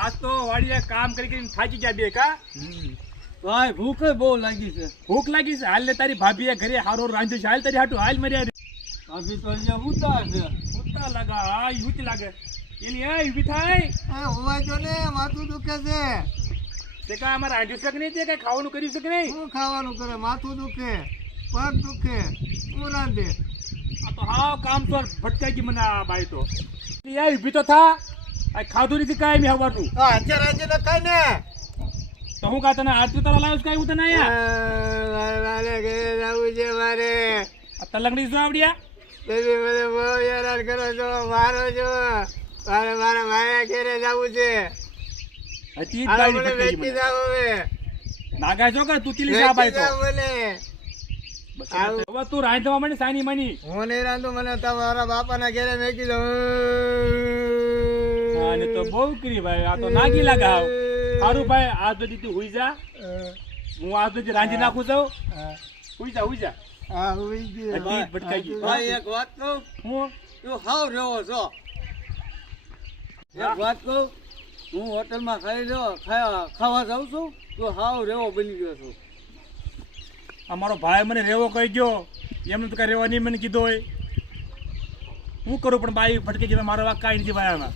આજ તો વાડીએ કામ કરી કરીને થાકી ગયા બે કા ભાઈ ભૂખ બહુ લાગી છે. ભૂખ લાગી છે હાલ ને તારી ભાભીએ ઘરે હારો રાંધ્યું છે હાલ તારી હાટું હાલ મર્યા ભાભી તો અહીંયા ઉતાર છે. ઉતા લાગા હા યુતી લાગે એની એ ઊભી થાય હોવા જો ને માથું દુખે છે. તે કા અમારે રાંધ્યું છે કે નહીં તે કઈ ખાવાનું કર્યું છે કે નહીં શું ખાવાનું કરે? માથું દુખે, પગ દુખે, હું રાંધે. આ તો હા કામ તો ભટકાઈ ગઈ મને આ બાઈ તો એ ઊભી તો થા આ ખાધું નથી કાંઈ મેં હવારનું અત્યારે આજે લખાય ને તો હું કા તને આરતી તારા લાવ્યો કાંઈ હું તને અહીંયા મારે ઘરે જવું છે. મારે આ તલંગડી શું આવડ્યા તમે મને બહુ હેરાન કરો છો, મારો છો. મારે મારા ભાઈ ઘરે જવું છે. હતી જ આ બાઈ મને ભટકાઈ ગઈ વેચી મને. જાવ હવે. નાગા છો કે તું તીલી શા બાઈ વેચી તો જાવ મને. હવે તું રાંધવા માંડી સાની માની હું નહીં રાંધું, મને તમારા બાપાના ઘરે મેકી દો. અને તો બહુ કરી ભાઈ આ તો નાગી લાગે હાવ સારું ભાઈ આજ બધી તું હુઈ જા હું આજ બધી રાંધી નાખું છું હુઈ જા હા, હુઈ ગયો. હજી જ ભટકાઈ ગઈ. ભાઈ એક વાત કહું, હું તું હાવ રેવો છો. એક વાત કહું, હું હોટલમાં ખાવા જાઉં છું, તું હાવ રેવો બની ગયો છું. અમારો ભાઈ મને રેવો કહી ગયો એમને તો કઈ રેવા નહીં મને કીધો હોય હું કરું પણ બાઈ ભટકી ગઈ મારો વાક કાંઈ નથી ભાઈ આમાં